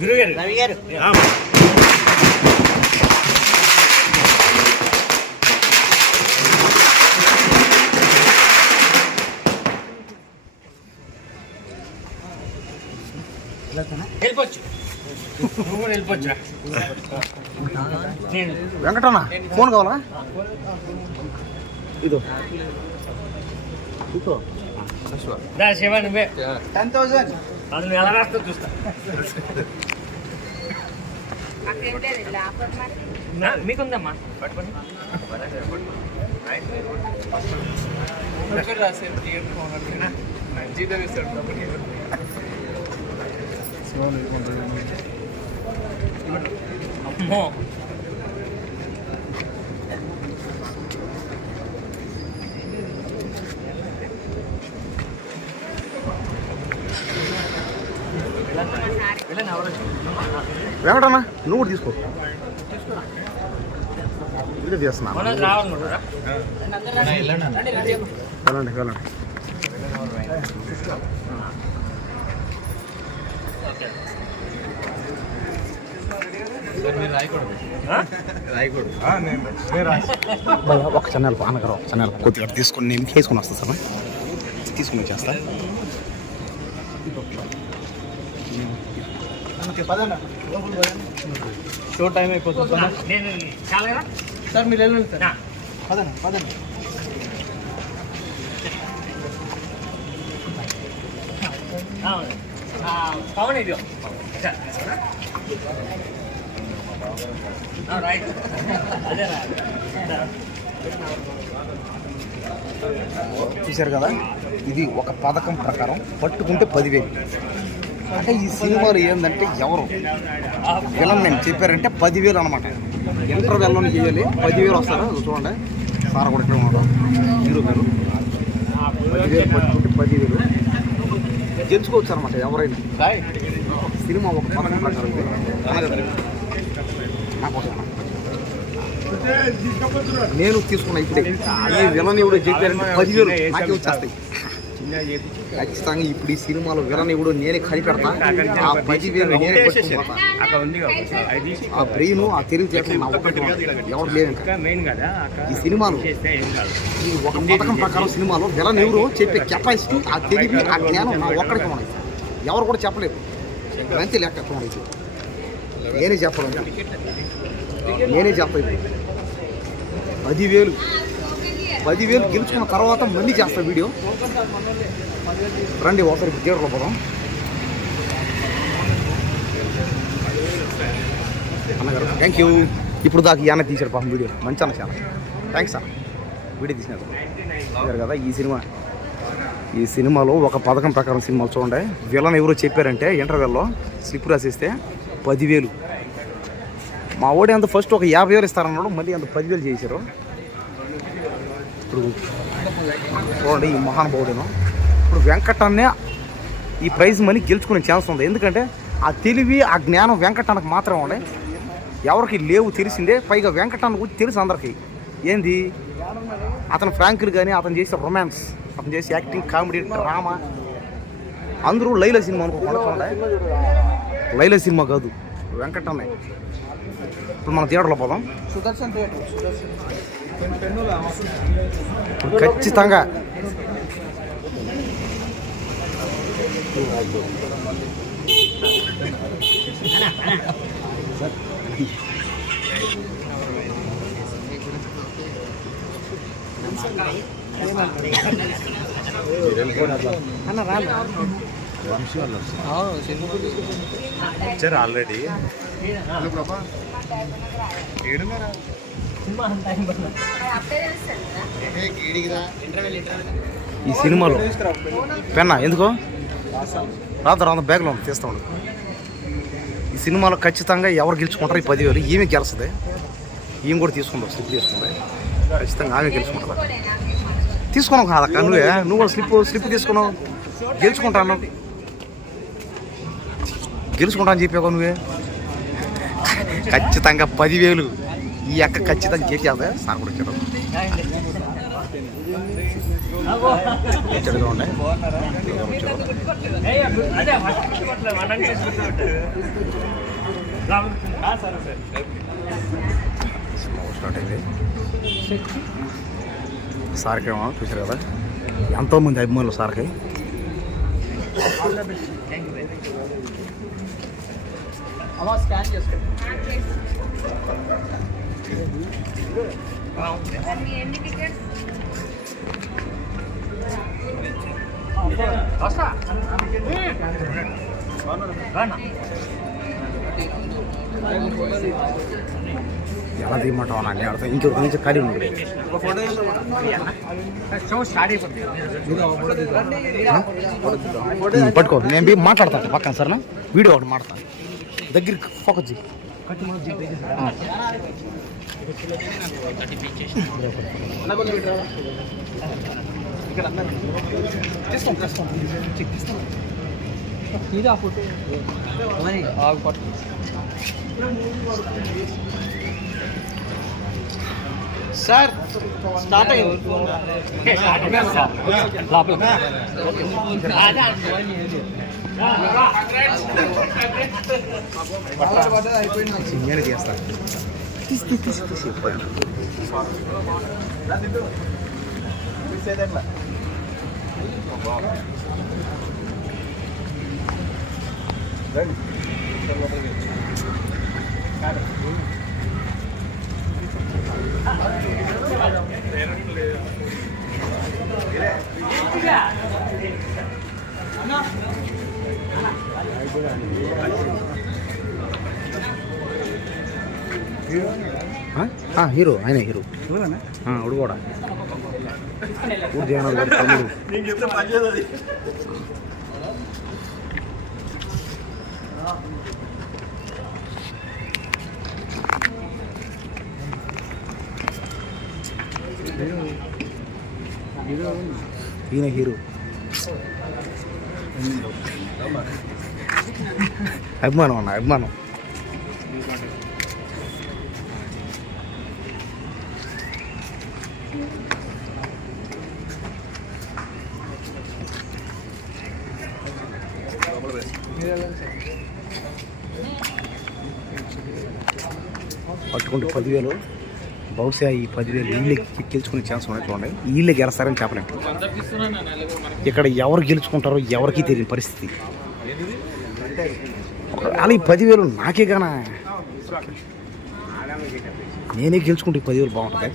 గురుగారు రవి గారు వెళ్ళిపోవచ్చు. నువ్వు కూడా వెళ్ళిపోవచ్చా? వెంకటన్న ఫోన్ కావాలా? ఇదో శివ నువ్వే 10,000 అది నువ్వు ఎలా రాస్తా చూస్తా. మీకుందమ్మా పట్టుకోండి. అమ్మో వెంకటన్న నువ్వు కూడా తీసుకో. ఇది చేస్తున్నా. వెళ్ళండి వెళ్ళండి. ఒక చెన్నెల అనగారు ఒక చెన్నెల కొద్దిగా తీసుకొని నేను వేసుకొని వస్తా సార్. తీసుకుని వచ్చేస్తా. షో టైం అయిపోతుంది సార్. మీరు వెళ్ళండి సార్. పదండి పవన్ ఇది చూశారు కదా, ఇది ఒక పథకం ప్రకారం పట్టుకుంటే 10,000. అంటే ఈ సినిమాలు ఏంటంటే ఎవరు విలన్ నేను చెప్పారంటే 10,000 అనమాట. ఇంటర్వెల్లో చేయాలి 10,000 వస్తారా చూడండి. సార్ కూడా ఇక్కడ ఉన్నారు హీరో గారు. 10,000 పట్టుకుంటే 10,000 గెలుచుకోవచ్చు అనమాట ఎవరైనా. సినిమా ఒక పథకం ప్రకారం నేను తీసుకున్నా. ఇప్పుడే ఈ విలన్ ఎవడో చెప్పారంటే 10,000 నాకే వచ్చేస్తాయి ఖచ్చితంగా. ఇప్పుడు ఈ సినిమాలో విలన్ ఎవడో నేనే కనిపెడతా. ఆ 10,000 నేనే పట్టుకుంటా. ఆ బ్రెయిన్ ఆ తెలివితేటలు నా ఒక్కటి ఎవరు లేదు. ఈ సినిమాలో ఈ ఒక పథకం ప్రకారం సినిమాలో విలన్ ఎవరో చెప్పే కెపాసిటీ, ఆ తెలివి, ఆ జ్ఞానం నా ఒక్కడికి ఉన్నాయి. ఎవరు కూడా చెప్పలేదు. మంచి లెక్క నేనే చెప్పాలి. నేనే చెప్పలేదు. 10,000 గెలుచుకున్న తర్వాత మళ్ళీ చేస్తా వీడియో. రండి ఒకసారి థియేటర్లో పోదాం అన్నగారు. Thank you. ఇప్పుడు దాకా ఈ అన్న తీశాడు పాపం వీడియో. మంచి అన్న, చాలా థ్యాంక్స్ అన్న. వీడియో తీసినారు కదా. ఈ సినిమాలో ఒక పథకం ప్రకారం సినిమాలు చూడండి. విలన్ ఎవరో చెప్పారంటే ఇంటర్వెల్లో స్లిప్ రాసేస్తే 10,000. మా ఓడి అంత ఫస్ట్ ఒక 50,000 ఇస్తారన్నాడు. మళ్ళీ అంత 10,000 చేశారు. ఇప్పుడు చూడండి ఈ మహానుభావుడేను. ఇప్పుడు వెంకటన్నే ఈ ప్రైజ్ మనీ గెలుచుకునే ఛాన్స్ ఉంది. ఎందుకంటే ఆ తెలివి, ఆ జ్ఞానం వెంకటన్నకు మాత్రమే ఉండే, ఎవరికి లేవు తెలిసిందే. పైగా వెంకటన్న గురించి తెలుసు అందరికి. ఏంది అతను ఫ్రాంకులు కానీ, అతను చేసే రొమాన్స్, అతను చేసే యాక్టింగ్, కామెడీ, డ్రామా, అందరూ లైలా సినిమా అనుకోకుండా చూడండి. లైలా సినిమా కాదు, వెంకటన్నే. ఇప్పుడు మన థియేటర్లో పోదాం. సుదర్శన్ థియేటర్ ఖచ్చితంగా వచ్చారు ఆల్రెడీ. ఈ సినిమాలో పెన్నా ఎందుకో రాదు బ్యాగ్లో తీస్తా ఉండదు. ఈ సినిమాలో ఖచ్చితంగా ఎవరు గెలుచుకుంటారు ఈ 10,000? ఈమె గెలుస్తుంది. ఈమె కూడా తీసుకుంటావు, స్లిప్ తీసుకుంది. ఖచ్చితంగా ఆమె గెలుచుకుంటారు. తీసుకున్నావు కాదక్క, నువ్వు కూడా స్లిప్ తీసుకున్నావు. గెలుచుకుంటా అని చెప్పావు నువ్వే. ఖచ్చితంగా 10,000 ఈ అక్క ఖచ్చితంగా గెలిచేదా? సార్ కూడా వచ్చారు. చెడుగా ఉన్నాయి. స్టార్ట్ అయింది. సార్కి చూసారు కదా, ఎంతోమంది అభిమానులు సార్కి. స్కాన్ చేసుకోండి. ఎలా తీయమంటావు అన్నీ అర్థం. ఇంకొక నుంచి ఖాళీ ఉంది. పట్టుకో, నేను మాట్లాడతాను పక్కన సరేనా. వీడియో ఒకటి మాట్లాడతాను, దగ్గరికి ఫోకస్ చేయి. సార్ స్టార్ట్ అయింది. నేను చేస్తాను. హీరో ఆయన హీరో ఉడు కూడా తమ్ముడు. ఈయన హీరో. అభిమానం అన్న, అభిమానం. పట్టుకుంటే 10,000. బహుశా ఈ 10,000 వీళ్ళకి గెలుచుకునే ఛాన్స్ ఉన్నాయి. చూడండి, వీళ్ళే గెలుస్తారని చెప్పలేము. ఇక్కడ ఎవరు గెలుచుకుంటారో ఎవరికి తెలియని పరిస్థితి. అలా ఈ 10,000 నాకే గానా, నేనే గెలుచుకుంటే 10,000 బాగుంటుంది.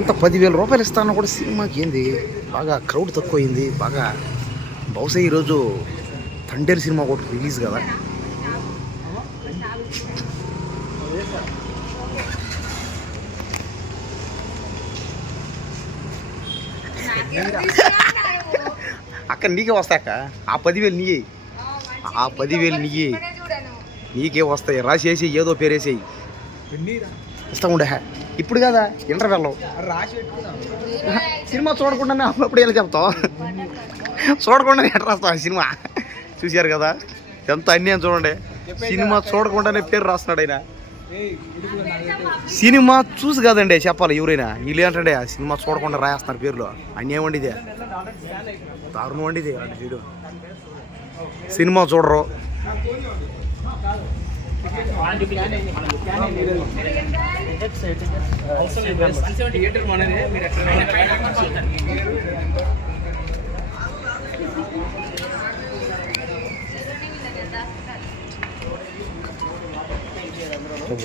ఇంత 10,000 రూపాయలు ఇస్తాను కూడా సినిమాకి ఏంది, బాగా క్రౌడ్ తక్కువైంది బాగా. బహుశా ఈరోజు తండేరు సినిమా ఒకటి రిలీజ్ కదా. అక్క నీకే వస్తాయక్క, ఆ 10,000 నీయే, ఆ 10,000 నీయే, నీకే వస్తాయి. రాసేసి ఏదో పేరేసేయి, ఇష్టం ఉండే. ఇప్పుడు కదా ఇంటర్వెల్లో సినిమా చూడకుండానే అప్పుడు ఎలా చెప్తావు, చూడకుండానే ఎట్లా రాస్తావు సినిమా. చూశారు కదా ఎంత అన్యాయం చూడండి. సినిమా చూడకుండానే పేరు రాస్తున్నాడు ఆయన. సినిమా చూసి కదండి చెప్పాలి ఎవరైనా. వీళ్ళు ఏంటంటే ఆ సినిమా చూడకుండా రాయేస్తున్నారు పేర్లు. అన్యాయం వండిదే, దారుణం వండిదే. వీడు సినిమా చూడరు.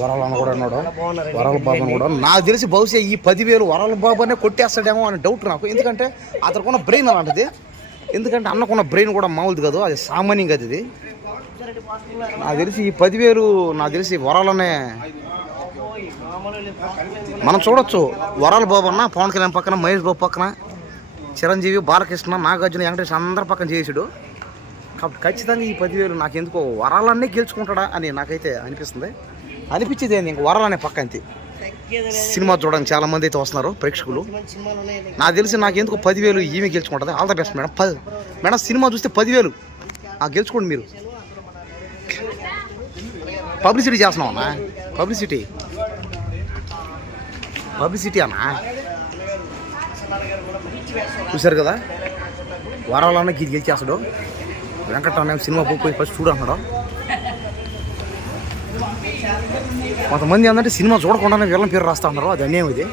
వరాలన్న కూడా అన్నాడు, వరాల బాబు అని కూడా. నాకు తెలిసి బహుశా ఈ 10,000 వరాల బాబు అనే కొట్టేస్తాడేమో అని డౌట్ నాకు. ఎందుకంటే అతనుకున్న బ్రెయిన్ అలాంటిది. ఎందుకంటే అన్నకున్న బ్రెయిన్ కూడా మామూలుది కాదు, అది సామాన్యం కదా. ఇది నాకు తెలిసి ఈ 10,000 నాకు తెలిసి వరాలనే మనం చూడొచ్చు. వరాల బాబు అన్న పవన్ కళ్యాణ్ పక్కన, మహేష్ బాబు పక్కన, చిరంజీవి, బాలకృష్ణ, నాగార్జున, వెంకటేష్ అందరి పక్కన చేసాడు. కాబట్టి ఖచ్చితంగా ఈ 10,000 నాకు ఎందుకో వరాలన్నీ గెలుచుకుంటాడా అని నాకైతే అనిపిస్తుంది. అనిపించేది ఏంది, ఇంక వరాలనే పక్క అంతే. సినిమా చూడడానికి చాలా మంది అయితే వస్తున్నారు ప్రేక్షకులు. నాకు తెలిసి నాకు ఎందుకు 10,000 ఈమె గెలుచుకుంటుంది. All the best madam. Madam cinema చూస్తే 10,000 గెలుచుకోండి. మీరు పబ్లిసిటీ చేస్తున్నాం అన్న. పబ్లిసిటీ అన్నా చూశారు కదా, వారాలన్నా గీది గెలిచేస్తాడు. వెంకటరామయ్య సినిమా పోయి ఫస్ట్ చూడు అంటున్నాడు. కొంతమంది ఏంటంటే సినిమా చూడకుండానే వీళ్ళని పేరు రాస్తా ఉన్నారు, అది అన్యాయం ఇది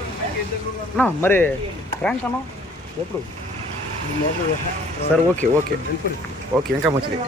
అన్నా. మరి ఫ్రాంక్ అన్నా ఎప్పుడు? సరే ఓకే ఓకే ఓకే, ఇంకా మంచిది.